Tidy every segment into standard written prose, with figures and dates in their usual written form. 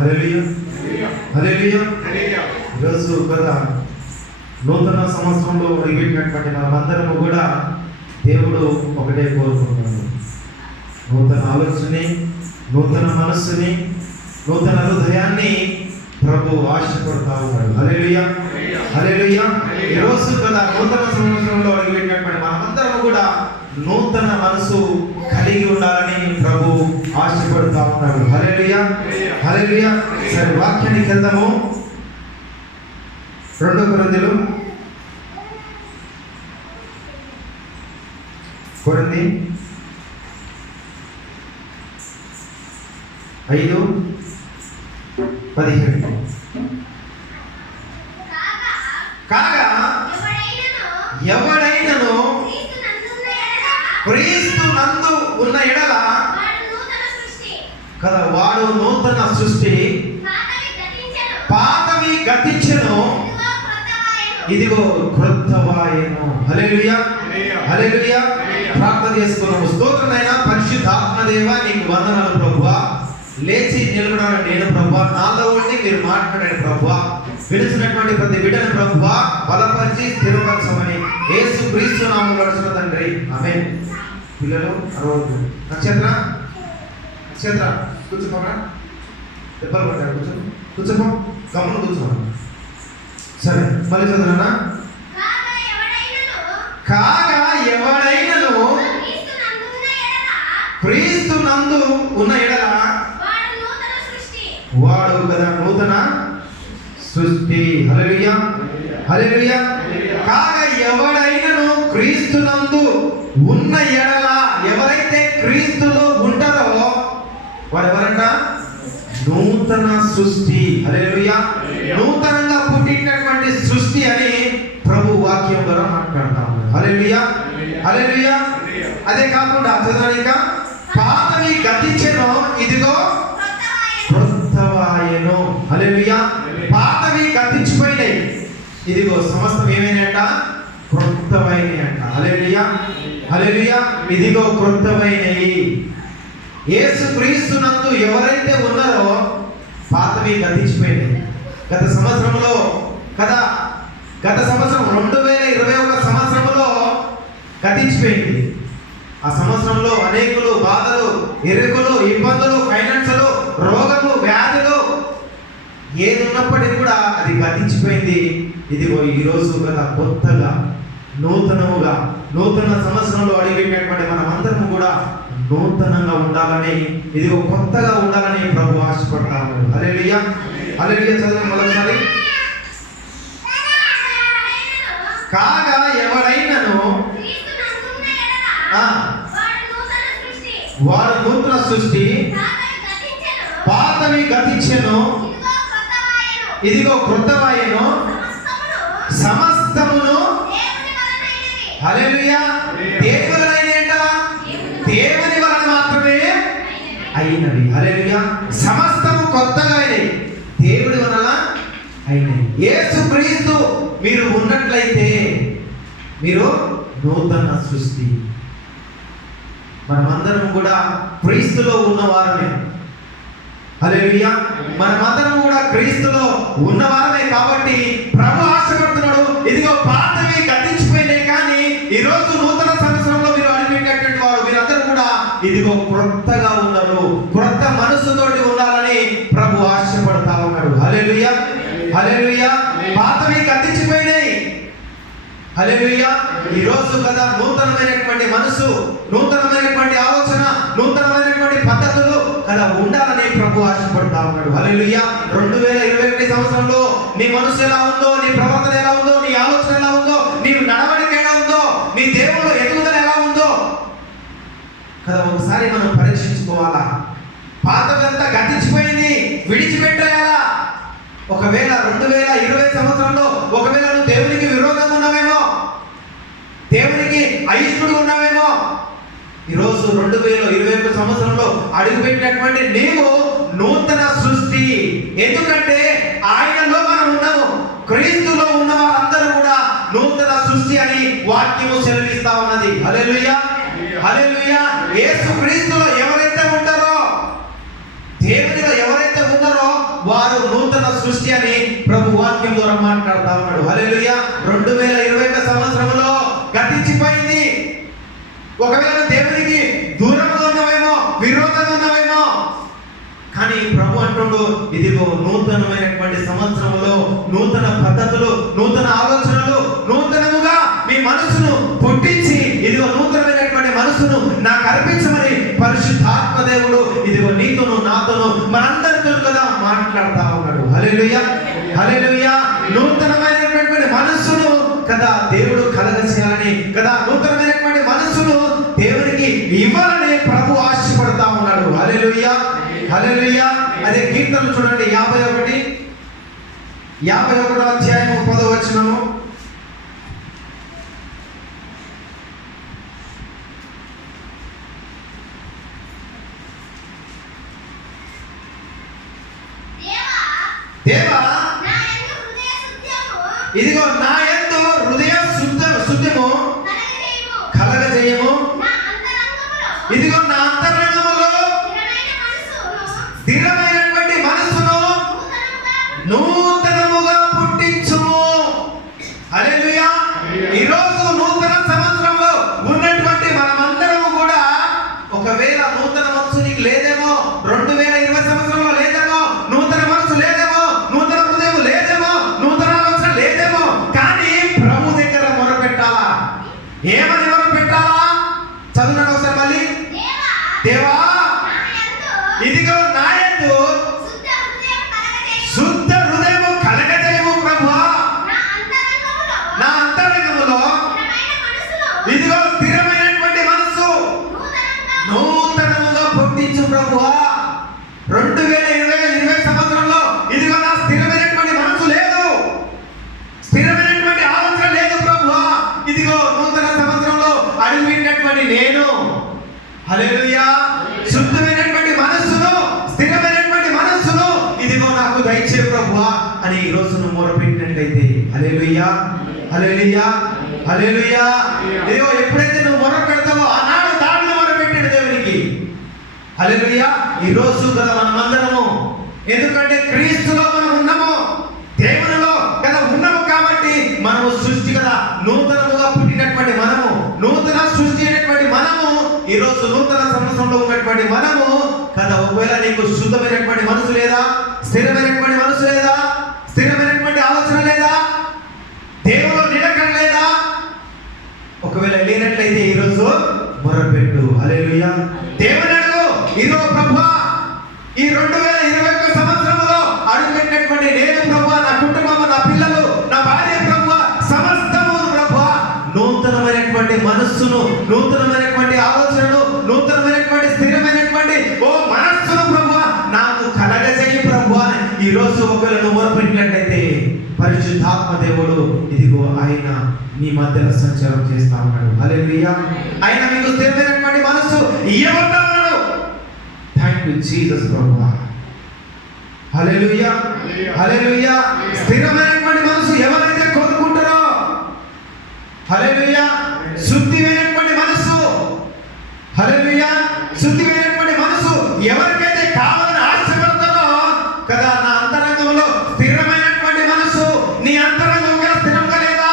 హల్లెలూయా హల్లెలూయా. ఈరోజు కదా నూతన సంవత్సరంలో అడిగినటువంటి మనమందరము కూడా దేవుడు ఒకటే కోరుకుంటున్నాడు, నూతన ఆలోచనని, నూతన మనస్సుని, నూతన హృదయాన్ని ప్రభు ఆశపడతా ఉన్నాడు. హల్లెలూయా హల్లెలూయా. ఈరోజు కదా నూతన సంవత్సరంలో అడిగినటువంటి మనమందరము కూడా నూతన మనసు కలిగి ఉండాలని ప్రభు ఆశపడుతా ఉన్నాడు. హల్లెలూయా హల్లెలూయా. సరే, వాక్యానికి వెళ్దాము. 2 కొరింథీయులు 5:17. కాగా ఎవడైనను క్రీస్తు నందు ఉన్న ఎడల కదా వాడు నూతన సృష్టి, పాతవి గతించెను, ఇదిగో క్రొత్తవాయెను. హల్లెలూయా హల్లెలూయా. ప్రార్థన చేసుకున్నాము. స్తోత్రమైన పరిశుద్ధాత్మ దేవా, నీకు వందనాలు ప్రభువా. లేచి నిలబడాలని నేను ప్రభువా, నాలో ఉండి మీరు మాట్లాడండి ప్రభువా. పిలిచినటువంటి ప్రతి బిడ్డను ప్రభువా బలపరిచి స్థిరపరచమని యేసు క్రీస్తు నామములో అడుగుచున్న తండ్రి, ఆమేన్. పిల్లలు అరవద్దు. నక్షత్ర కూర్చోపోరా, దెబ్బలు పడ్డారు. కూర్చోపో, గమ్మున కూర్చో. సరే, మళ్ళీ చదువునా. కాగా ఎవడైనను క్రీస్తు నందు ఉన్న ఎడల వాడు కదా నూతన సృష్టి. హల్లెలూయా హల్లెలూయా. కాగా ఎవడైనను క్రీస్తు నందు ఉన్న ఎడల, ఎవరైతే క్రీస్తులో ఉంటారో వాడు ఎవరంట? నూతన సృష్టి. హల్లెలూయా. నూతనంగా పుట్టినటువంటి సృష్టి అని ప్రభు వాక్యం ద్వారా మాట్లాడతాము. హల్లెలూయా హల్లెలూయా. అదే కాకుండా చదవనిక, పాతవి గతించెను, ఇదిగో క్రొత్తవాయెను. హల్లెలూయా. పాతవి గతించిపోయినాయి, ఇదిగో సమస్తం ఏమైనాయంట? క్రొత్తవైనవి అంట. హల్లెలూయా హల్లెలూయా. ఇదిగో క్రొత్తవైనవి. యేసు క్రీస్తు నందు ఎవరైతే ఉన్నారో పాతవి గతించిపోయినాయి. గత సంవత్సరంలో 2021 సంవత్సరంలో గతించిపోయింది. ఆ సంవత్సరంలో అనేకులు బాధలు, ఇరుకులు, ఇబ్బందులు, ఫైనాన్షియల్, రోగము, వ్యాధులు ఏది ఉన్నప్పటికీ కూడా అది గతించిపోయింది. ఇదిగో ఈరోజు కదా కొత్తగా నూతనముగా నూతన సంవత్సరంలో అడిగేటటువంటి మనమందరము కూడా నూతనంగా ఉండాలని, ఇదిగో కొత్తగా ఉండాలని ప్రభు ఆశపడతాము. హల్లెలూయా హల్లెలూయా. చదువు మరోసారి. కాగా ఎవడైనను వాడు నూతన సృష్టి, పాతవి గతించెను, ఇదిగో క్రొత్తవాయెను, సమస్తమును. హల్లెలూయా. దేవుని వలన మాత్రమే అయినవి. హల్లెలూయా. సమస్తము కొత్తగా అయినవి, దేవుడి వలన అయినవి. యేసు క్రీస్తు మీరు ఉన్నట్లయితే మీరు నూతన సృష్టి. మనమందరం కూడా క్రీస్తులో ఉన్నవారమే. హల్లెలూయా. మనమందరం కూడా క్రీస్తులో ఉన్నవారమే కాబట్టి ప్రభు ఆశపడుతున్నాడు, ఇదిగో పాతవి గతించిపోయినాయి, కానీ ఈరోజు నూతన సంవత్సరంలో మీరు అడిగేటటువంటి వారు మీరందరూ కూడా ఇదిగో క్రొత్తగా ఉన్నారు, క్రొత్త మనసుతోటి ఉండాలని ప్రభు ఆశపడతా ఉన్నాడు. హల్లెలూయా హల్లెలూయా. పాతవి గతించిపోయినాయి. హల్లెలూయా. ఈ రోజు కదా నూతనమైనటువంటి మనసు, నూతనమైనటువంటి ఆలోచన, నూతనమైనటువంటి పద్ధతులు కదా ఉండాలని ప్రభు ఆశపడతా ఉన్నాడు. హల్లెలూయా. 2021 సంవత్సరంలో నీ మనసు ఎలా ఉందో, నీ ప్రవర్తన ఎలా ఉందో, నీ ఆలోచన ఎలా ఉందో, నీ నడవడిక ఎలా ఉందో, నీ దేవుడు ఎదుగుదల ఎలా ఉందో కదా ఒకసారి మనం పరీక్షించుకోవాలా. పాతదంతా గతించిపోయింది, విడిచిపెట్టేయాలా. ఒకవేళ 2020 సంవత్సరంలో ఒకవేళ నువ్వు దేవునికి విరోధంగా ఉన్నావేమో, దేవునికి అయిష్టుడు ఉన్నావేమో, ఈరోజు 2021 సంవత్సరంలో అడుగుపెట్టినటువంటి నీవు నూతన సృష్టి. ఎందుకంటే ఆయనలో మనం ఉన్నాము. క్రీస్తులో ఉన్న వారందరూ కూడా నూతన సృష్టి అని వాక్యము సెలవిస్తా ఉన్నది. హల్లెలూయా హల్లెలూయా. యేసు క్రీస్తులో ఎవరైతే ఉంటారో, దేవునిలో ఎవరైతే ఉన్నారో కానీ ప్రభు అంటుండు, ఇదిగో నూతనమైనటువంటి సంవత్సరంలో నూతన పద్ధతులు, నూతన ఆలోచనలు, నూతనముగా మీ మనసును పుట్టించి ఇదిగో నూతనమైనటువంటి మనసును నాకు అర్పించమని పరిశుద్ధాత్మ దేవుడు ఇదిగో నీతోను నాతోను మనందరితో కదా మాట్లాడుతా ఉన్నాడు. హల్లెలూయా, హల్లెలూయా. నూతనమైనటువంటి మనస్సును కదా దేవుడు కలగచేయాలని కదా, నూతనమైనటువంటి మనస్సును దేవునికి ఇవ్వాలని ప్రభు ఆశపడతా ఉన్నాడు. హల్లెలూయా, హల్లెలూయా. అదే కీర్తనలు చూడండి, 51వ అధ్యాయం 10వ వచనము. దేవా ఇదిగో నా యందు హృదయ శుద్ధము కలగజేయము. ఇదిగో నా అంతరంగములో స్థిరమైనటువంటి మనసును నూతనముగా పుట్టించుము. హల్లెలూయా. ఈరోజు నూతన సంవత్సరంలో ఉన్నటువంటి మనమందరం కూడా ఒకవేళ నూతన మనసు నీకు లేదేమో, 2020 సంవత్సరంలో లేదేమో, నూతన మనసు లేదేమో, నూతన హృదయం లేదేమో, నూతన ఆలోచన లేదేమో, కానీ ప్రభు దగ్గర మొరపెట్టాలా. ఏమని మొరపెట్టాలా? చదువునాను ఒకసారి మళ్ళీ. దేవా ఇదిగో నా యందు శుద్ధ హృదయము కలగజేయము ప్రభువా. నా అంతరంగములో ఇదిగో స్థిరమైనటువంటి మనసు నూతనముగా పుట్టించు ప్రభువా. 2020 సంవత్సరంలో ఇదిగో నా స్థిరమైనటువంటి మనసు లేదు, స్థిరమైనటువంటి ఆలోచన లేదు ప్రభువా. ఇదిగో నూతన సంవత్సరంలో అడుగుపెట్టినటువంటి నేను హల్లెలూయా శుద్ధమైనటువంటి మనస్సును, స్థిరమైనటువంటి మనస్సును ఇదిగో నాకు దయచే ప్రభువా అని ఈ రోజు నువ్వు మొరపెట్టినట్లయితే హల్లెలూయా, హల్లెలూయా, హల్లెలూయా. ఇదిగో ఎప్పుడైతే నువ్వు మొరపెడతావో ఆనాడు దాడులు మొరపెట్టాడు దేవునికి. హల్లెలూయా. ఈ రోజు కదా మనమందరము, ఎందుకంటే క్రీస్తులో మనం ఉన్నాము, దేవునిలో కదా ఉన్నాము కాబట్టి మనము సృష్టి కదా నూతనముగా పుట్టినటువంటి మనము, నూతన సృష్టి అయినటువంటి మనము ఈ రోజు నూతన సంవత్సరంలో ఉన్నటువంటి మనము కదా. ఒకవేళ నీకు శుద్ధమైనటువంటి మనసు లేదా, స్థిరమైనటువంటి మనసు లేదా, స్థిరమైనటువంటి ఆలోచన లేదా, దేవులో నిలకడ లేదా, ఒకవేళ లేనట్లయితే ఈ రోజు మొరపెట్టు. హల్లెలూయా. దేవుని అడుగు, ఇదిగో ప్రభువా ఈ 2021 సంవత్సరంలో అడుగుపెట్టినటువంటి నేను ప్రభువా, నా కుటుంబము, నా పిల్లలు, నా భార్య ప్రభువా, సమస్తము ప్రభువా నూతనమైనటువంటి మనస్సును, నూతనమైనటువంటి ఆలోచనను, నూతనమైనటువంటి స్థిరమైనటువంటి ఓ మనస్సును ప్రభువా నాకు కలగజేయి ప్రభువా అని ఈ రోజు ఒకవేళ నువ్వు మొరపెట్టినట్లయితే పరిశుద్ధాత్మ దేవుడు ఇదిగో ఆయన నీ మధ్యలో సంచారం చేస్తా ఉన్నాడు. హల్లెలూయా. ఆయన మీకు స్థిరమైనటువంటి మనస్సు ఇవ్వబోతా ఉన్నాడు. థ్యాంక్ యూ జీసస్ ప్రభువా. హల్లెలూయా, హల్లెలూయా. స్థిరమైనటువంటి మనసు ఎవరైతే కోరుకుంటారో, హల్లెలూయా, శుద్ధిమైనటువంటి మనసు, హల్లెలూయా, శుద్ధిమైనటువంటి మనసు ఎవరికైతే కావాలని ఆశపడతారో కదా, నా అంతరంగంలో స్థిరమైనటువంటి మనసు, నీ అంతరంగం కూడా స్థిరంగా లేదా?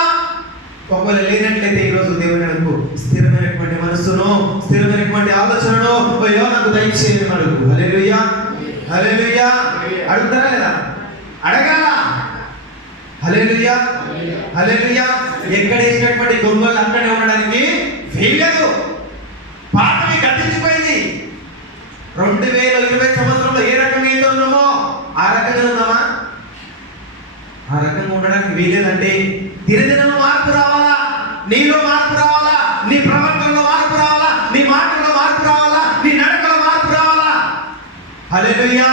ఒకవేళ లేనట్లయితే ఈరోజు దేవుని అడుగు, స్థిరమైనటువంటి మనసును, స్థిరమైనటువంటి ఆలోచనను అయ్యో నాకు దయచేయమని అడుగు. హల్లెలూయా, హల్లెలూయా. అడుగుతారా లేదా? అడగాల. హల్లెలూయా, హల్లెలూయా. ఎక్కడ వేసినటువంటి గొంగళ్ళు అక్కడే ఉండడానికి వీల్లేదు. పాఠమి గతించిపోయింది. 2020 సంవత్సరంలో ఏ రకంగా అయితే ఉన్నామో ఆ రకంగా ఉందామా? ఆ రకంగా ఉండడానికి వీలేదంటే దినదినం మార్పు రావాలా, నీలో మార్పు రావాలా, నీ ప్రవర్తనలో మార్పు రావాలా, నీ మాటల్లో మార్పు రావాలా, నీ నడకలో మార్పు రావాలా. హల్లెలూయా,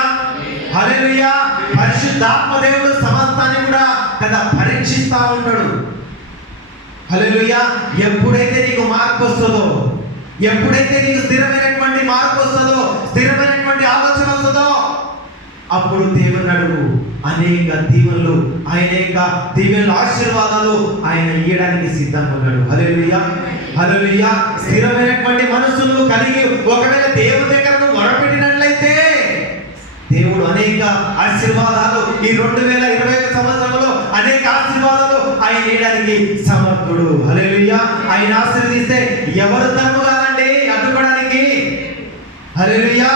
హల్లెలూయా. పరిశుద్ధాత్మ దేవుడు సమస్తాన్ని కూడా కదా పరీక్షిస్తా ఉంటాడు. హల్లెలూయా. ఎప్పుడైతే నీకు మార్పు వస్తుందో, ఎప్పుడైతే నీకు స్థిరమైనటువంటి మార్పు వస్తుందో, స్థిరమైనటువంటి ఆలోచన వస్తుందో అప్పుడు దేవుని అడుగు. అనేక దీవెనలు, అనేక దీవెనల ఆశీర్వాదాలు ఆయన ఇయ్యడానికి సిద్ధంగా ఉన్నాడు. హల్లెలూయా, హల్లెలూయా. స్థిరమైనటువంటి మనసును కలిగి ఒకవేళ దేవుని దగ్గర నువ్వు మొరపెట్టినట్లయితే దేవుడు అనేక ఆశీర్వాదాలు ఈ 2021 సంవత్సరంలో అనేక ఆశీర్వాదాలు ఆయన ఇయ్యడానికి సమర్థుడు. హల్లెలూయా. ఆయన ఆశీర్వదిస్తే ఎవరు తరము కాదండి అడ్డుకోవడానికి. హల్లెలూయా,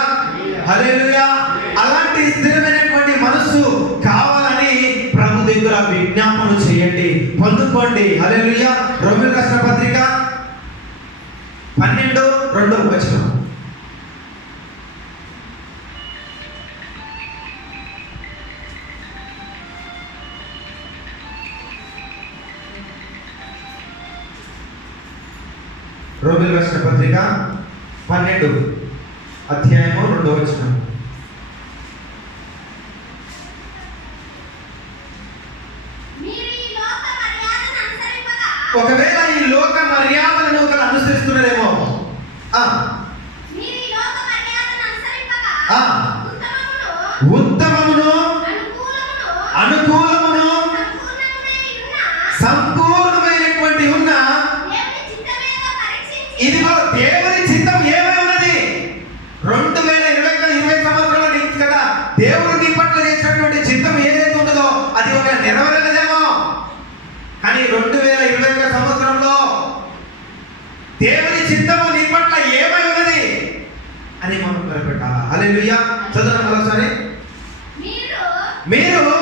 హల్లెలూయా. అలాంటి 12:2. రోమీయులకు రాసిన పత్రిక 12 అధ్యాయము 2వ. ఒకవేళ ఈ లోక మర్యాదలను ఒకరు అనుసరిస్తున్నారేమో, ఉత్తమమును అనుకూలమును సంపూర్ణమైనటువంటి ఉన్న ఇదిగో దేవుని చిత్తం ఏమై ఉన్నది. 2020 సంవత్సరాల నుంచి కదా దేవుడు నీ పట్ల చేసినటువంటి చిత్తం ఏదైతే ఉన్నదో అది ఒక నెరవేరలేదేమో, కానీ 2021 సంవత్సరంలో దేవుని చిత్తము నీ పట్ల ఏమై ఉన్నది అని మనం కనిపెట్టాలా. హల్లెలూయా. చదవండి మరోసారి. మీరు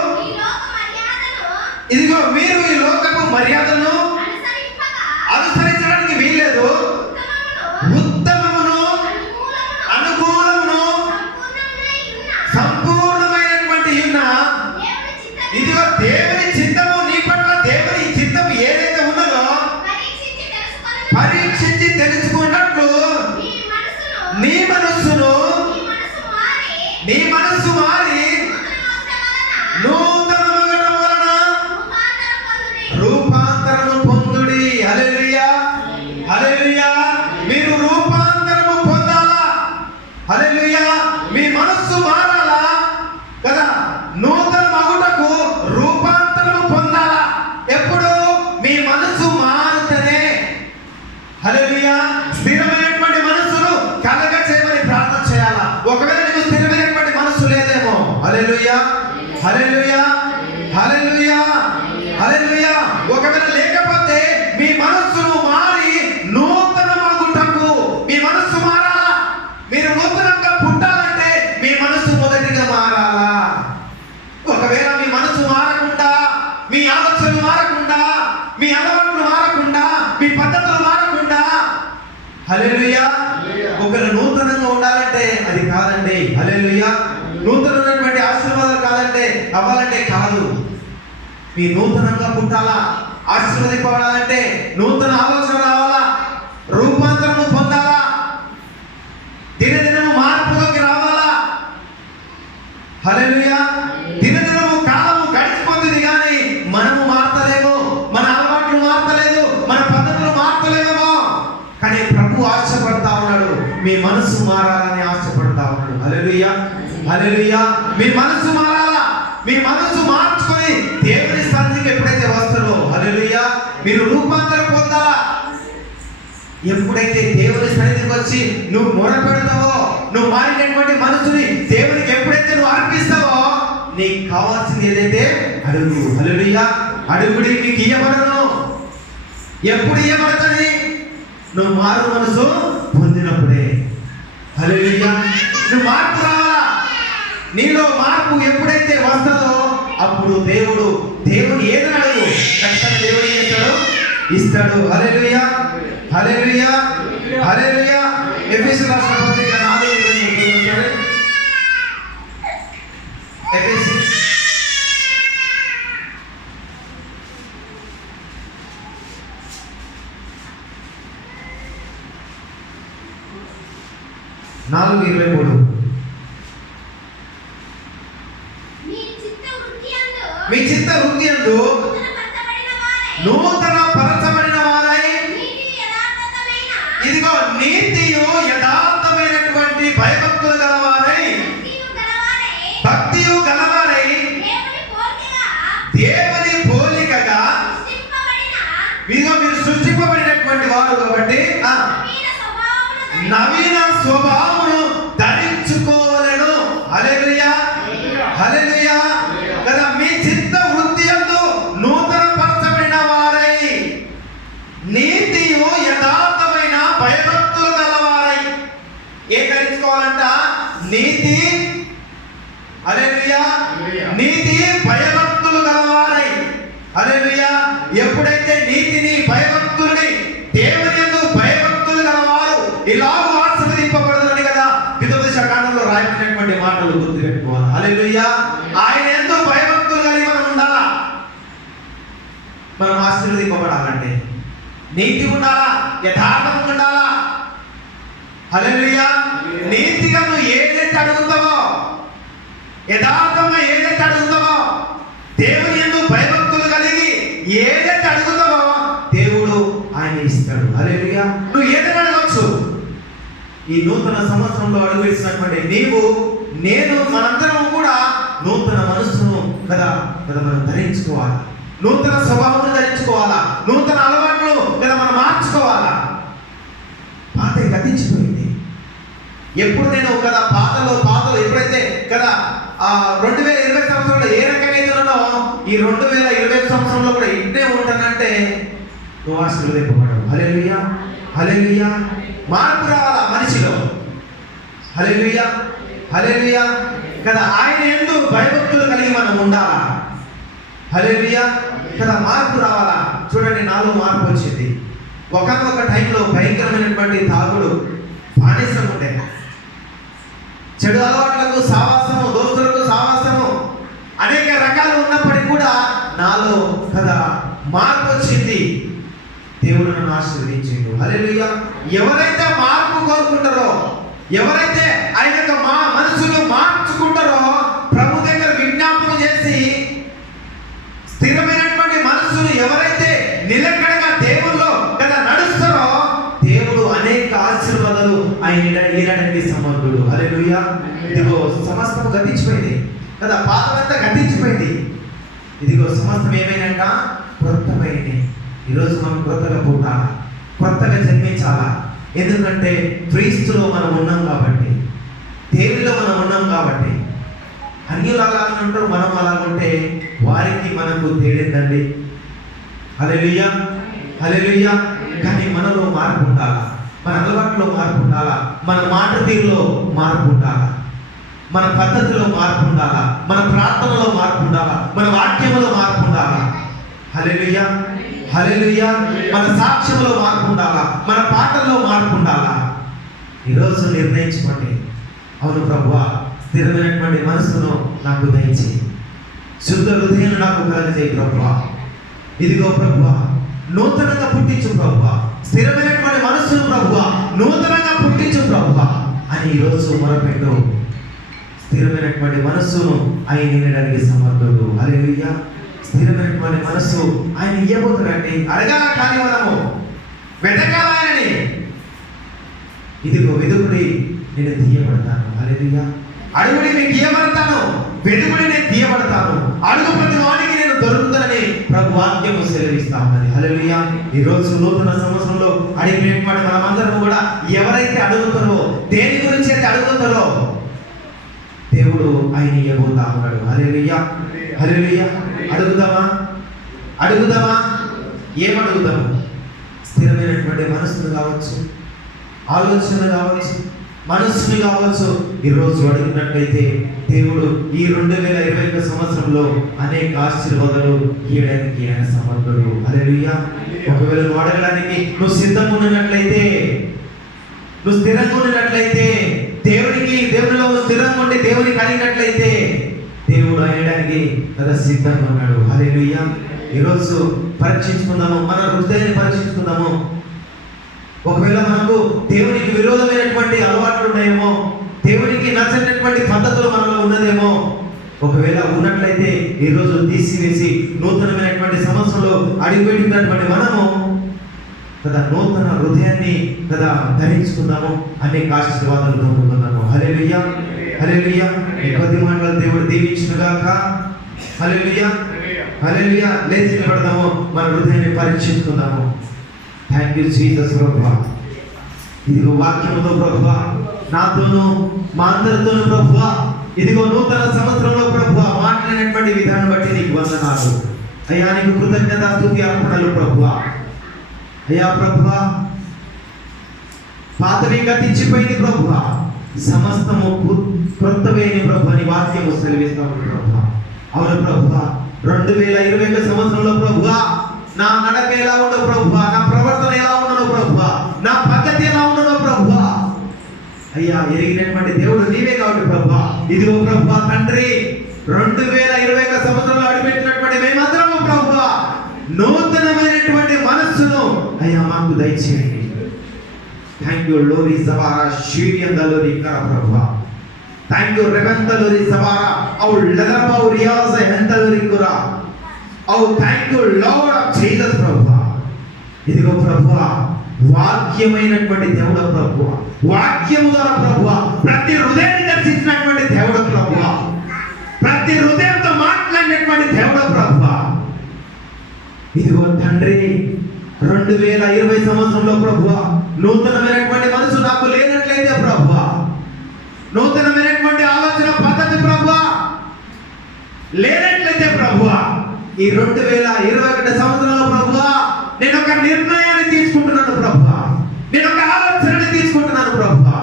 ఇదిగో మీరు ఈ లోకపు మర్యాదను అనుసరించడానికి వీల్లేదు. ఉత్తమమును అనుకూలమును సంపూర్ణమైనటువంటి ఉన్న ఇదిగో దేవుని చిత్తము నీ పట్ల దేవుని చిత్తము ఏదైతే ఉన్నదో పరీక్షించి తెలుసుకున్నట్లు నీ మనస్సు మారి నూతనమగడం వలన రూపాంతరము పొందుడి. హల్లెలూయా. హల్లెలూయా. మీరు రూపాంతరము పొందాలా. హల్లెలూయా. మీ మనస్సు మారాలా కదా. నూతన మగుటకు రూపాంతరము పొందాలా. ఎప్పుడు మీ మనస్సు మారుతనే. హల్లెలూయా. స్థిరమైనటువంటి మనస్సును కలగ చేయమని ప్రార్థన చేయాలా. ఒకవేళ నీకు స్థిరమైనటువంటి మనస్సు లేదేమో. హల్లెలూయా. హల్లెలూయా. హల్లెలూయా. హల్లెలూయా. ఒకవేళ లేకపోతే మీ మనస్సును మారి నూతన మగుటకు మీ మనస్సు మారాలా. మీరు నూతనంగా పుట్టాలంటే మీ మనస్సు మొదటిగా మారాలా. ఒకవేళ మీ మనసు మారకుండా, మీ ఆలోచనలు మారకుండా, మీ అలవాట్లు మారకుండా, మీ పద్ధతులు మారకుండా, హల్లెలూయా, ఒకరు నూతనంగా ఉండాలంటే అది కాదండి. హల్లెలూయా. నూతనమైనటువంటి ఆశీర్వాదాలు కాదంటే అవ్వాలంటే కాదు. మీ నూతనంగా పుట్టాలా, ఆశీర్వదింపబడాలంటే నూతన ఆలోచన రావాలా, రూపాంతరము పొందాలా, దినదినము మార్పులోకి రావాలా. హల్లెలూయా. దినదినము కాలము గడిచిపోతుంది కానీ మనము మార్తలేము, మన అలవాట్లు మార్తలేదు, మన పద్ధతులు మార్తలేమేమో. కానీ ప్రభు ఆశపడతా ఉన్నాడు, మీ మనసు మారాలని ఆశపడతా ఉన్నాడు. హల్లెలూయా. హల్లెలూయా. మీ మనసు మారాలా. మీ మనసు మార్చుకొని దేవుని సన్నిధికి ఎప్పుడైతే వస్తారో, హల్లెలూయా, మీరు రూపాంతరం పొందాలా. ఎప్పుడైతే దేవుని సన్నిధికి వచ్చి నువ్వు మొరపెడతావో, నువ్వు మారినటువంటి మనసుని దేవునికి ఎప్పుడైతే నువ్వు అర్పిస్తావో, నీకు కావాల్సింది ఏదైతే అడుగు. హల్లెలూయా. అడుగుడి నీకు ఇయ్యబడను. ఎప్పుడు ఇయ్యబడుతుంది? నువ్వు మారు మనసు పొందినప్పుడే. హల్లెలూయా. నువ్వు మార్పు రావాలా. నీలో మార్పు ఎప్పుడైతే వస్తుందో అప్పుడు దేవుని ఏదని అడుగు, ఖచ్చితంగా దేవుడు ఏం చేస్తాడు? ఇస్తాడు. హల్లెలూయా. హల్లెలూయా. హల్లెలూయా. ఎఫెసీయులకు రాసిన పత్రిక 4:20. ఎఫెసీ 4:23. మీ చిత్త వృత్తి యందు నూతన పరచబడిన వారై ఇదిగో నీతియు యథార్థమైనటువంటి భయభక్తులు గలవారై భక్తియు గలవారై దేవుని పోలికగా ఇదిగో మీరు సృష్టింపబడినటువంటి వారు కాబట్టి నవీన స్వభావమును ధరించుకోవలెను. హల్లెలూయా. హల్లెలూయా. కదా మీ చిత్త వృత్తి యందు నూతన పరచబడిన వారై నీతియు యథార్థమైన భయభక్తులు గలవారై. ఏం ధరించుకోవాలంట? నీతి. హల్లెలూయా. నీతి భయభక్తులు గలవారై. హల్లెలూయా. ఎప్పుడైతే నీతిని భయభక్తుల్ని దేవుని యందు భయభక్తులు గలవారు మాటలు గుర్తుపెట్టుకోవాలి. హల్లెలూయా. ఆయన ఎంతో భయభక్తులు కలిగి మనం ఉండాలా. మనం ఆశీర్వదింపబడాలంటే నీతి ఉండాలా, యథార్థం ఉండాలా. హల్లెలూయా. నీతిగా నువ్వు ఏదైతే అడుగుతావో, యథార్థంగా ఏదైతే అడుగుతావో, దేవుని యందు భయభక్తులు కలిగి ఏదైతే అడుగుతావో దేవుడు ఆయన ఇస్తాడు. హల్లెలూయా. నువ్వు ఏదైనా అడగవచ్చు. ఈ నూతన సంవత్సరంలో అడుగు వేసినటువంటి నీవు, నేను, మనందరం కూడా నూతన మనస్సును కదా మనం ధరించుకోవాలా. నూతన స్వభావం ధరించుకోవాలా. నూతన అలవాట్లు కదా మనం మార్చుకోవాలా. పాత గతించిపోయింది. ఎప్పుడు నేను కదా పాతలో ఎప్పుడైతే కదా 2020 సంవత్సరంలో ఏ రకంగా అయితే ఉన్నానో ఈ 2021 సంవత్సరంలో కూడా ఇట్టే ఉంటానంటే నువ్వు ఆశీర్వదింపబడవు. హల్లెలూయా. హల్లెలూయా. మార్పు రావాలా మనిషిలో. హల్లెలూయా. హల్లెలూయా కదా. ఆయన యందు భయభక్తులు కలిగి మనం ఉండాలా. హల్లెలూయా కదా. మార్పు రావాలా. చూడండి, నాలో మార్పు వచ్చింది. ఒకనొక టైంలో భయంకరమైనటువంటి తాగుడు, బానిసం ఉండే, చెడు అలవాట్లకు సావాసము, దోస్తులకు సావాసము, అనేక రకాలు ఉన్నప్పటికీ కూడా నాలో కదా మార్పు వచ్చింది. దేవుడు నన్ను ఆశీర్వదించిండు. హల్లెలూయా. ఎవరైతే మార్పు కోరుకుంటారో, ఎవరైతే ఆయన యొక్క మనసును మార్చుకుంటారో, ప్రభు దగ్గర విజ్ఞాపన చేసి స్థిరమైనటువంటి మనసును ఎవరైతే నిలకడగా దేవుల్లో కదా నడుస్తారో, దేవుడు అనేక ఆశీర్వాదాలు ఆయన ఇవ్వడానికి సమర్థుడు. హల్లెలూయా. ఇదిగో సమస్తం గతించిపోయింది కదా, పాతమంతా గతించిపోయింది. ఇదిగో సమస్తం ఏమైందంట, క్రొత్తమైంది. ఈరోజు మనం క్రొత్తగా పుట్టాలా, క్రొత్తగా జన్మించాలా. ఎందుకంటే క్రీస్తులో మనం ఉన్నాం కాబట్టి, దేవునిలో మనం ఉన్నాం కాబట్టి. అన్యులు అలాగే ఉంటారు, మనం అలాగుంటే వారికి మనకు తేలిందండి. హల్లెలూయా. హల్లెలూయా. కానీ మనలో మార్పు ఉండాలా, మన అలవాట్లో మార్పు ఉండాలా, మన మాట తీరులో మార్పు ఉండాలా, మన పద్ధతిలో మార్పు ఉండాలా, మన ప్రార్థనలో మార్పు ఉండాలా, మన వాక్యములో మార్పు ఉండాలా. హల్లెలూయా. హల్లెలూయా. మన సాక్ష్యంలో మార్పు ఉండాలా, మన పాటల్లో మార్పు ఉండాలా. ఈరోజు నిర్ణయించుకోండి, అవును ప్రభువా, స్థిరమైనటువంటి మనసును నాకు దయచేయి, శుద్ధ హృదయం నాకు కలగజేయి ప్రభువా. ఇదిగో ప్రభువా, నూతనంగా పుట్టించు ప్రభువా, స్థిరమైనటువంటి మనస్సును ప్రభువా నూతనంగా పుట్టించు ప్రభువా అని ఈరోజు మొరపెట్టు. స్థిరమైనటువంటి మనస్సును ఆయన ఇవ్వడానికి సమర్థుడు. హల్లెలూయా. స్థిరమైనటువంటి మనస్సు ఆయన ఇవ్వబోతుడండి. అడగాల, కానీ మనము వెతకాల ఆయనని. ఇదిగో వెదుకుడి, నేను తీయబడతాను. హల్లెలూయా. అడుగుడి, మీకు ఇవ్వబడతాను. వెదుకుడి, నేను తీయబడతాను. అడుగు ప్రతి వానికి నేను దొరుకుతానని ప్రభు వాక్యము సెలవిస్తా ఉన్నది. హల్లెలూయా. ఈ రోజు నూతన సంవత్సరంలో అడిగినటువంటి మనమందరం కూడా ఎవరైతే అడుగుతారో, దేని గురించి అయితే అడుగుతారో దేవుడు ఆయన ఇవ్వబోతా ఉన్నాడు. హల్లెలూయా. హల్లెలూయా. అడుగుదామా? అడుగుదామా? ఏమడుగుదాము? స్థిరమైనటువంటి మనస్సును కావచ్చు, ఆలోచన కావచ్చు, మనస్సుని కావచ్చు. ఈరోజు అడిగినట్లయితే దేవుడు ఈ 2021 సంవత్సరంలో అనేక ఆశీర్వాదాలు ఇవ్వడానికి ఆయన సమర్థుడు. హల్లెలూయా. ఒకవేళ నువ్వు అడగడానికి నువ్వు సిద్ధంగా ఉన్నట్లయితే, నువ్వు స్థిరంగా ఉన్నట్లయితే, దేవునిలో స్థిరంగా ఉండి దేవునికి అడిగినట్లయితే దేవుడు అడగడానికి కదా సిద్ధంగా ఉన్నాడు. హల్లెలూయా. ఈరోజు పరీక్షించుకుందాము, మన హృదయాన్ని పరీక్షించుకుందాము. ఒకవేళ మనకు దేవునికి విరోధమైనటువంటి అలవాట్లు ఉన్నాయేమో, దేవునికి నచ్చినటువంటి పద్ధతులు మనలో ఉన్నదేమో, ఒకవేళ ఉన్నట్లయితే ఈరోజు తీసివేసి నూతనమైనటువంటి సంవత్సరంలో అడుగుపెట్టినటువంటి మనము కదా నూతన హృదయాన్ని కదా ధరించుకుందాము, అనేక ఆశీర్వాదాలు పొందుకుందాము. హల్లెలూయా. హల్లెలూయా. ఈ కొద్ది మాటలు దేవుడు దీవించునుగాక. హల్లెలూయా. హల్లెలూయా. లేచి నిలబడదాము, మన హృదయాన్ని పరీక్షించుకుందాము. థ్యాంక్ యూ జీసస్ ప్రభువా. ఇదిగో వాక్యముతో ప్రభువా నాతోను మా అందరితోను ప్రభువా, ఇదిగో నూతన సంవత్సరంలో ప్రభువా మాట్లాడినటువంటి విధానం బట్టి నీకు వందనాలు అయ్యా. నీకు కృతజ్ఞత స్తుతి అర్పణలు ప్రభువా. అయ్యా ప్రభువా, పాతవి గతించిపోయింది ప్రభువా, సమస్తము క్రొత్తవేని ప్రభు అని వాక్యము సెలవిస్తాము ప్రభువా. అవును ప్రభువా, 2021 సంవత్సరంలో ప్రభువా నా నడక ఎలా ఉండవు ప్రభువా, నా ప్రవర్తన ఎలా ఉండను ప్రభువా, నా పద్ధతి ఎలా ఉండను ప్రభువా. అయ్యా, ఎరిగినటువంటి దేవుడు నీవే కాబట్టి ప్రభువా ఇదిగో ప్రభువా తండ్రి 2021 సంవత్సరంలో అడుగుపెట్టినటువంటి మేమందరము ప్రభువా నూతనమైనటువంటి మనస్సును అయ్యా మాకు దయచేయండి. థ్యాంక్ యూ లోరి సవారా షీరియందలోరి కర ప్రభువా. థ్యాంక్ యూ రెవందలోరి సవారా ఔ లదరబౌ రియాజ్ హందలోరి కురా ఔ thank you Lord of Jesus ప్రభువా. ఇదిగో ప్రభువా వాక్యమైనటువంటి దేవుడు ప్రభువా, వాక్యము ద్వారా ప్రభువా ప్రతి హృదయాన్ని దర్శించినటువంటి దేవుడు ప్రభువా, ప్రతి హృదయంతో మాట్లాడినటువంటి దేవుడు ప్రభువా. ఇదిగో తండ్రి 2020 సంవత్సరంలో ప్రభువా నూతనమైనటువంటి మనసు నాకు లేనట్లయితే ప్రభువా, నూతనమైనటువంటి ఆలోచన పద్ధతి ప్రభువా లేనట్లయితే ప్రభువా, ఈ 2021 సంవత్సరంలో ప్రభువా నేను ఒక నిర్ణయాన్ని తీసుకుంటున్నాను ప్రభువా, నేను ఒక ఆలోచనని తీసుకుంటున్నాను ప్రభువా.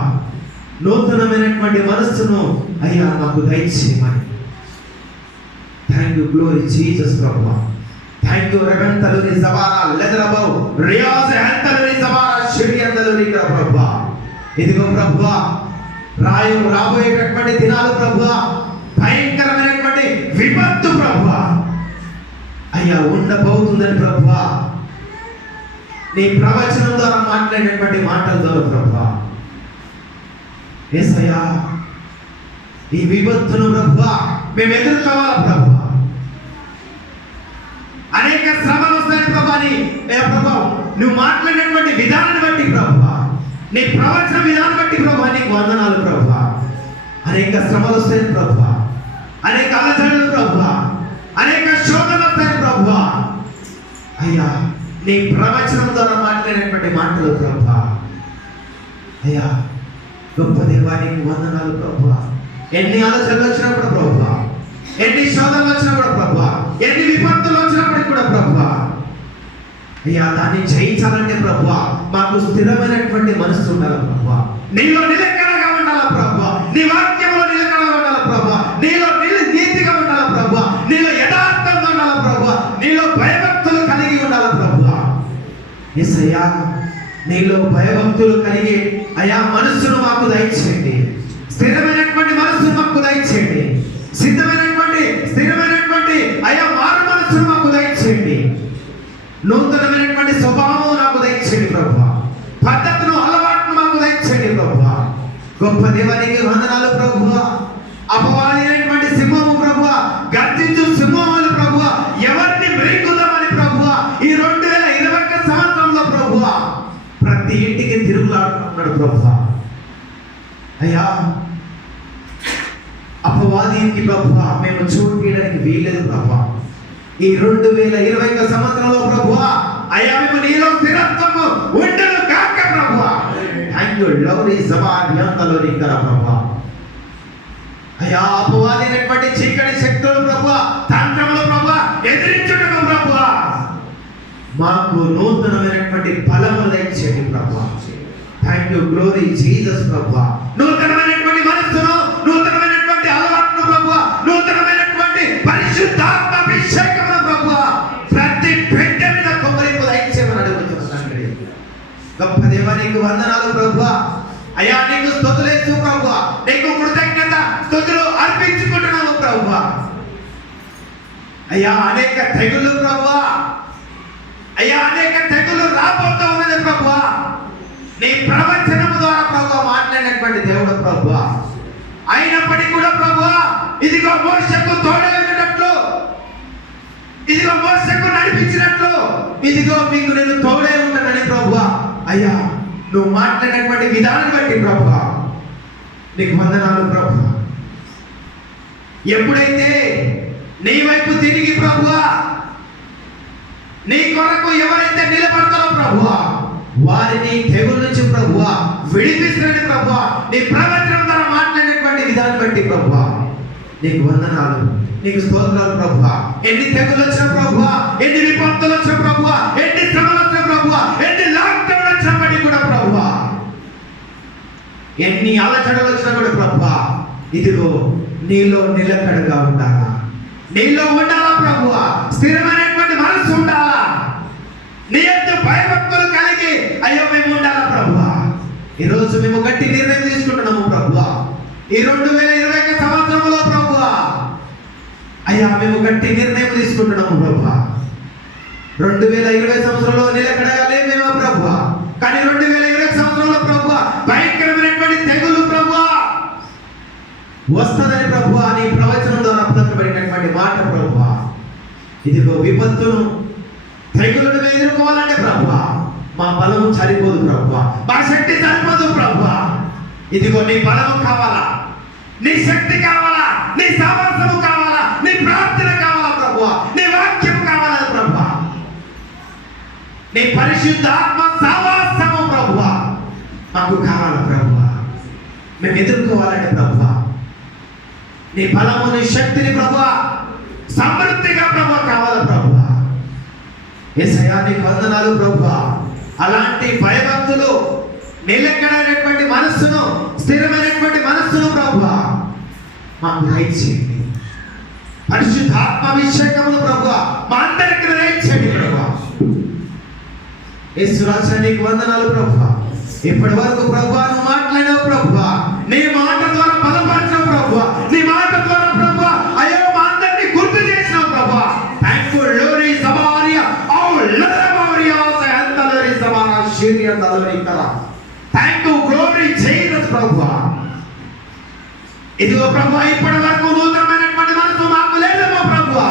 నూతనమైనటువంటి మనస్సును అయ్యా మాకు దయచేయమని. థ్యాంక్ యూ గ్లోరీ జీసస్ ప్రభువా. థ్యాంక్ యూ రెవంతలోని సవారా లెదరబౌ రియాజ్ హంతలోని సవారా షిరియందలోని ప్రభువా. ఇదిగో ప్రభువా రాబోయేటటువంటి దినాలు ప్రభువా భయంకరమైనటువంటి విపత్తు ప్రభువా అయ్యా ఉండబోతుందని ప్రభువా నీ ప్రవచనం ద్వారా మాట్లాడినటువంటి మాటల ద్వారా ప్రభువా యేసయ్యా ఈ విపత్తును ప్రభువా మేము ఎదుర్కోవాలి ప్రభువా. అనేక శ్రమలు వస్తాయి ప్రభువాని ప్రభువా నువ్వు మాట్లాడినటువంటి విధానాన్ని బట్టి ప్రభువా, నీ ప్రవచన విధానం బట్టి ప్రభువా నీకు వందనాలు ప్రభువా. అనేక శ్రమలు వస్తాయి ప్రభువా, అనేక ఆలోచనలు ప్రభువా, అనేక శోధనలు వస్తాయి ప్రభువా. అయ్యా నీ ప్రవచనం ద్వారా మాట్లాడినటువంటి మాటలు ప్రభువా అయ్యా గొప్ప దేవానికి వందనాలు ప్రభువా. ఎన్ని ఆలోచనలు వచ్చినప్పుడు ప్రభువా, ఎన్ని శోధనలు వచ్చినప్పుడు ప్రభువా, ఎన్ని విపత్తులు వచ్చినప్పుడు కూడా ప్రభువా అయ్యా దాన్ని జయించాలంటే ప్రభువా మాకు స్థిరమైనటువంటి మనస్సు ఉండాలి ప్రభువా, నీలో నిలకడగా ఉండాలి ప్రభువా, నీ వాక్యంలో నిలకడగా ఉండాలి ప్రభువా, నీలో నీతిగా ఉండాలి ప్రభువా, నీలో యథార్థంగా ఉండాలి ప్రభువా, నీలో భయభక్తులు కలిగి ఉండాలి ప్రభువా. యేసయ్యా నీలో భయభక్తులు కలిగి అయా మనస్సును మాకు దయచేయండి, స్థిరమైనటువంటి మనస్సును మాకు దయచేయండి, స్థిరమైనటువంటి అయా మారు మనస్సును మాకు దయచేయండి, నూతనమైనటువంటి స్వభావం నాకు దయచేయండి ప్రభువా, పద్ధతులు అలవాటును మాకు దయచేయండి ప్రభువా. గొప్ప దేవానికి వందనాలు ప్రభువా. అపవాదైనటువంటి సింహము ప్రభువా, గర్జించు సింహములు ప్రభువా, ఎవరిని బ్రేకుదామని ప్రభువా ఈ 2021 సంవత్సరంలో ప్రభువా ప్రతి ఇంటికి తిరుగులాడుతున్నాడు ప్రభువా. అయ్యా అపవాదికి ప్రభువా మేము చోటు తీయడానికి వీలేదు ప్రభువా. ఈ 2021 సంవత్సరంలో ప్రభువా అయ్యా మేము నీలో స్థిరత్వము ఉండను కాక ప్రభువా. థ్యాంక్ యూ లవ్లీ సమాధ్యంతలోని కర ప్రభువా. అయ్యా అపవాదైనటువంటి చీకటి శక్తులు ప్రభువా, తంత్రములు ప్రభువా ఎదిరించుటకు ప్రభువా మాకు నూతనమైనటువంటి బలము దయచేయండి ప్రభువా. థ్యాంక్ యూ గ్లోరీ జీసస్ ప్రభువా. నూతనమైనటువంటి మనస్సును, నూతనమైనటువంటి అలవాటును ప్రభువా, నూతనమైనటువంటి పరిశుద్ధాత్మ అభిషేకమును ప్రభువా ప్రతి బిడ్డ మీద కుమ్మరింపు దయచేయమని అడుగుతున్నాను తండ్రి. గొప్ప దేవానికి వందనాలు ప్రభువా. అయ్యా నీకు స్తుతులేస్తూ ప్రభువా, నీకు కృతజ్ఞత స్తుతులు అర్పించుకుంటున్నాము ప్రభువా. అయ్యా అనేక తెగులు ప్రభువా, అయ్యా అనేక తెగులు రాబోతూ ఉన్నది ప్రభువా. నీ ప్రవచనము ద్వారా ప్రభువా మాట్లాడినటువంటి దేవుడు ప్రభువా. అయినప్పటికీ కూడా ప్రభువా ఇదిగో మోషకు తోడై ఉన్నట్లు, ఇదిగో మోషకు నడిపించినట్లు ఇదిగో మీకు నేను తోడై ఉంటానని ప్రభువా అయ్యా నువ్వు మాట్లాడినటువంటి విధానం బట్టి ప్రభువా నీకు వందనాలు ప్రభువా. ఎప్పుడైతే నీ వైపు తిరిగి ప్రభువా నీ కొరకు ఎవరైతే నిలబడతారో ప్రభువా వారిని తెగుల నుంచి ప్రభువా విడిపిస్తున్న ప్రభువా నీ ప్రవచనం ద్వారా మాట్లాడినటువంటి విధానం బట్టి ప్రభువా నీకు వందనాలు, నీకు స్తోత్రాలు ప్రభువా. ఎన్ని తెగులు వచ్చిన ప్రభువా, ఎన్ని విపత్తులు వచ్చిన ప్రభువా, ఎన్ని శ్రమలు వచ్చిన ప్రభువా, ఎన్ని లాక్డౌన్ వచ్చినప్పటికీ కూడా ప్రభువా, ఎన్ని అలచడలు వచ్చినా కూడా ప్రభువా ఇదిగో నీలో నిలకడగా ఉండాలా, నీలో ఉండాలా ప్రభువా, స్థిరమైనటువంటి మనసు ఉండాలా, నీ యొక్క భయభక్తులు కలిగి అయ్యో మేము ఉండాలా ప్రభువా. ఈరోజు మేము గట్టి నిర్ణయం తీసుకుంటున్నాము ప్రభువా. ఈ 2021 సంవత్సరం అయ్యా మేము గట్టి నిర్ణయం తీసుకుంటున్నాము ప్రభువా. 2020 సంవత్సరంలో నిలకడగా లేమేమో ప్రభువా, కానీ 2020 సంవత్సరంలో ప్రభువా భయంకరమైనటువంటి తెగులు ప్రభువా వస్తుందని ప్రభువా నీ ప్రవచనం ద్వారా ప్రకటించబడినటువంటి మాట ప్రభువా. ఇదిగో విపత్తును తెగులను ఎదుర్కోవాలంటే ప్రభువా మా బలము సరిపోదు ప్రభువా, మా శక్తి సరిపోదు ప్రభువా. ఇదిగో నీ బలము కావాలా, నీ శక్తి కావాలా, నీ సామర్థ్యము కావాలా, నీ ప్రార్థన కావాలా ప్రభువా, నీ వాక్యం కావాలా ప్రభువా, నీ పరిశుద్ధాత్మ సావాసము ప్రభువా మాకు కావాలా ప్రభువా. మేము ఎదుర్కోవాలంటే ప్రభువా నీ బలము, నీ శక్తిని ప్రభువా సమృద్ధిగా ప్రభువా కావాలా ప్రభువా. యేసయ్యా నీకు వందనాలు ప్రభువా. అలాంటి భయభక్తులు, నిలకడైనటువంటి మనస్సును, స్థిరమైనటువంటి మనస్సును ప్రభువా మాకు దయచేయండి. పరిశుద్ధాత్మ అభిషేకమును ప్రభువా మా అందరికీ దయచేయండి ప్రభువా. యేసు రాజా నీకు వందనాలు ప్రభువా. ఇప్పటి వరకు ప్రభువా నువ్వు మాట్లాడినావు ప్రభువా, నీ మాట ద్వారా బలపరిచావు ప్రభువా, నీ మాట ద్వారా ప్రభువా అయ్యో మా అందరినీ గుర్తు చేసినావు ప్రభువా. థాంక్ఫుల్ లోరీ సబారియా ఔ లరబారియా సయంతలరీ సబారా షిరియా తలరీ కరా. థాంక్ యూ గ్లోరీ జీసస్ ప్రభువా. ఇదిగో ప్రభువా ఇప్పటి వరకు నూతనమైనటువంటి మనసు మాకు లేదేమో ప్రభువా,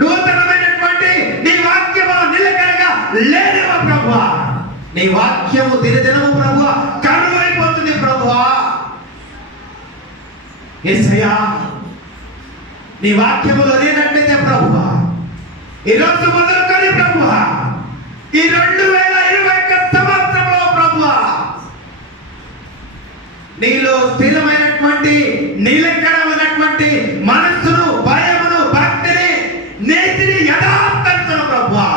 నూతనమైనటువంటి నీ వాక్యము నిలకడగా లేదేమో ప్రభువా. నీ వాక్యము దినదినము ప్రభువా కరువైపోతుంది ప్రభువా. యేసయ్యా నీ వాక్యములో లేనట్లయితే ప్రభువా ఈరోజు మొదలుకొని ప్రభువా ఈ 2021 సంవత్సరంలో ప్రభువా నీలో స్థిరమైనటువంటి నిలకడమైనటువంటి మనస్సును, భయమును, భక్తిని, నీతిని, యథార్థతను ప్రభువా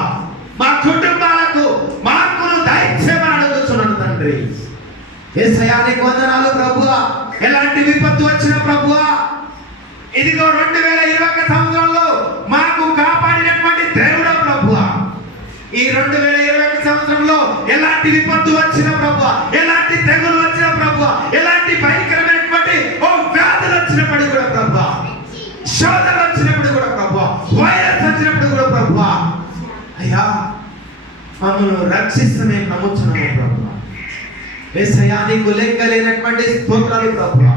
మా కుటుంబాలకు మార్పును దయచేయమని అడుగుతున్నాను తండ్రి. యేసయ్యా నీకు వందనాలు ప్రభువా. ఎలాంటి విపత్తు వచ్చిన ప్రభువా ఇదిగో 2021 సంవత్సరంలో మాకు కాపాడినటువంటి దేవుడు ప్రభువా. ఈ 2021 సంవత్సరంలో ఎలాంటి విపత్తు వచ్చిన ప్రభువా, ఎలాంటి తెగులు వచ్చిన ప్రభువా, ఎలాంటి భయంకరమైనటువంటి ఓ వ్యాధులు వచ్చినప్పుడు కూడా ప్రభువా, శోధనలు వచ్చినప్పుడు కూడా ప్రభువా, వైరస్ వచ్చినప్పుడు కూడా ప్రభువా అయ్యా మమ్మల్ని రక్షిస్తమే నమ్ముచున్నాము ప్రభువా. యేసయ్యా నీకు లెక్కలేనటువంటి స్తోత్రాలు ప్రభువా.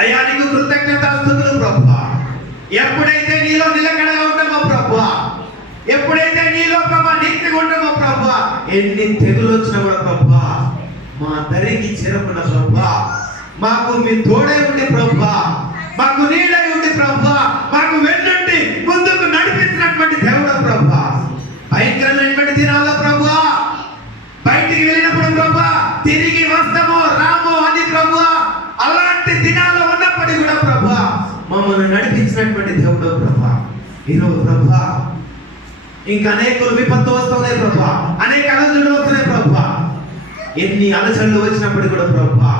అయ్యా నీకు కృతజ్ఞతాస్తుతులు ప్రభువా. ఎప్పుడైతే నీలో నిలకడగా ఉంటామో ప్రభువా, ఎప్పుడైతే నీలో ప్రభా నీతిగా ఉంటామో ప్రభువా, ఎన్ని తెగులు వచ్చినా కూడా ప్రభువా మా దరికి చేరకుండా ప్రభువా మాకు మీ తోడై ఉండి ప్రభువా, మాకు నీడై ఉండి ప్రభువా, మాకు వెన్నుండి ముందుకు నడిపించినటువంటి దేవుడు ప్రభువా. భయంకరమైనటువంటి దినాల్లో ప్రభువా బయటికి వెళ్ళినప్పుడు ప్రభువా తిరిగి వస్తామో రామో అని ప్రభువా అలాంటి దినాల్లో ఉన్నప్పటికీ కూడా ప్రభువా మమ్మల్ని నడిపించినటువంటి దేవుడు ప్రభువా. ఈరోజు ప్రభువా ఇంకా అనేక విపత్తు వస్తున్నాయి ప్రభువా, అనేక అలజడులు వస్తున్నాయి ప్రభువా. ఎన్ని అలజడులు వచ్చినప్పుడు కూడా ప్రభువా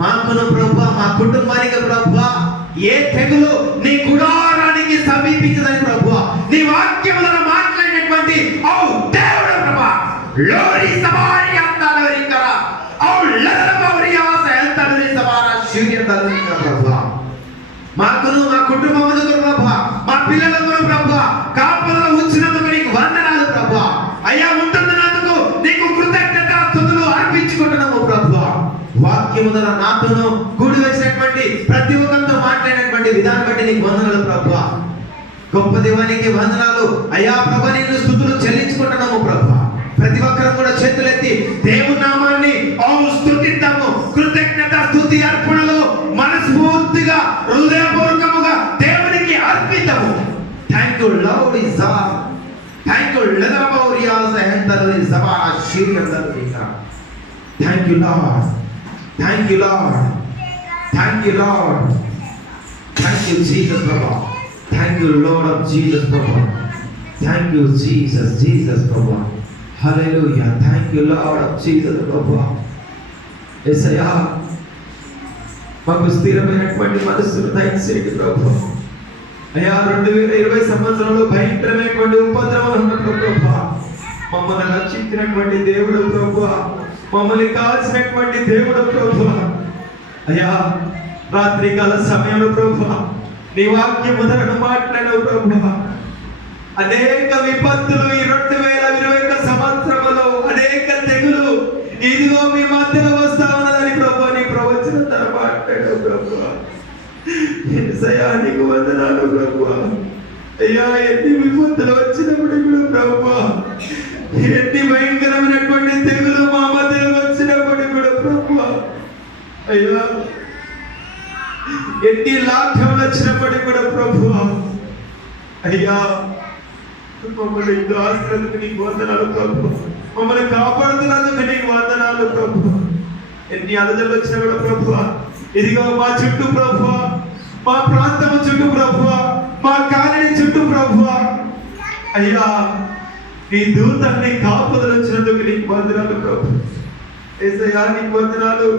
మాకును ప్రభువా మా కుటుంబానికి ప్రభువా ఏ తెగులు నీ గుడారానికి సమీపించదని ప్రభువా నీ వాక్యములను మాట్లాడినటువంటి ఓ దేవుడు ప్రభువా లోరీ సబారియా తలరీ కరా ఔ లరబారియా సయంతలరీ సబారా షిరియా తలరీ కరా ప్రభువా. మాకును మా కుటుంబములకు ప్రభువా మా పిల్లలకు ప్రభువా కాపుదల ఉంచినందుకు నీకు వందనాలు ప్రభువా. అయ్యా ఉంటున్నందుకు నీకు కృతజ్ఞతాస్తుతులు అర్పించుకుంటున్నాము ప్రభువా. వాక్యము ద్వారా నాతోను కూడి వచ్చినటువంటి ప్రతి ఒక్కరితో మాట్లాడినటువంటి విధానం బట్టి నీకు వందనాలు ప్రభువా. గొప్ప దేవానికి వందనాలు అయ్యా ప్రభువా. నిన్ను స్తుతులు చెల్లించుకుంటున్నాము ప్రభువా. ప్రతి ఒక్కరు కూడా చేతులెత్తి దేవుని నామాన్ని స్తుతిద్దాము. కృతజ్ఞత స్తుతి అర్పణలో మనస్ఫూర్తిగా హృదయపూర్వకముగా దేవునికి అర్పిద్దాము. థ్యాంక్ యూ లార్డ్ ఇజా, థ్యాంక్ యూ లదబౌరియా సహంతలరి సబారా షిరియతలరి కరా. Thank you Lord, thank you Lord, thank you Lord, thank you Jesus ప్రభా, thank you Lord of Jesus ప్రభా, థ్యాంక్ యూ జీసస్, జీసస్ ప్రభా. Hallelujah. Thank you Lord of Jesus ప్రభువా. యేసయ్యా మాకు స్థిరమైనటువంటి మనస్సును దయచేయండి ప్రభువా. అయ్యా 2020 సంవత్సరంలో భయంకరమైనటువంటి ఉపద్రవం ఉన్నప్పుడు ప్రభువా మమ్మల్ని రక్షించినటువంటి దేవుడు ప్రభువా, మమ్మల్ని కాల్చినటువంటి దేవుడు ప్రభువా. అయ్యా రాత్రి కాల సమయంలో ప్రభువా నీ వాక్యము ధరను మాట్లాడవు ప్రభువా. అనేక విపత్తులు ఈ 2021 సంవత్సరంలో అనేక తెగులు ఇదిగో మీ మధ్యలో వస్తా ఉన్నదని ప్రభువా నీ ప్రవచనం ధర మాట్లాడవు ప్రభువా. యేసయ్యా నీకు వందనాలు ప్రభువా. అయ్యా ఎన్ని విపత్తులు వచ్చినప్పుడు కూడా ప్రభువా, ఎన్ని భయంకరమైనటువంటి తెగులు మా మధ్యలో వచ్చినప్పుడు కూడా ప్రభువా, అయ్యా ఎన్ని లాక్డౌన్ వచ్చినప్పటికీ కూడా ప్రభువా, అయ్యా మమ్మల్ని ఆస్తున్నందుకు నీకు వందనాలు ప్రభువా, మమ్మల్ని కాపాడుతున్నందుకు నీకు వందనాలు ప్రభువా. ఎన్ని అలజలు వచ్చినా కూడా ప్రభువా, ఇదిగో మా చుట్టూ ప్రభువా, మా ప్రాంతం చుట్టూ ప్రభువా, మా కాలనీ చుట్టూ ప్రభువా, అయ్యా నీ దూతల్ని కాపుదలు వచ్చినందుకు నీకు వందనాలు ప్రభు. యేసయ్యా నీకు వందనాలు.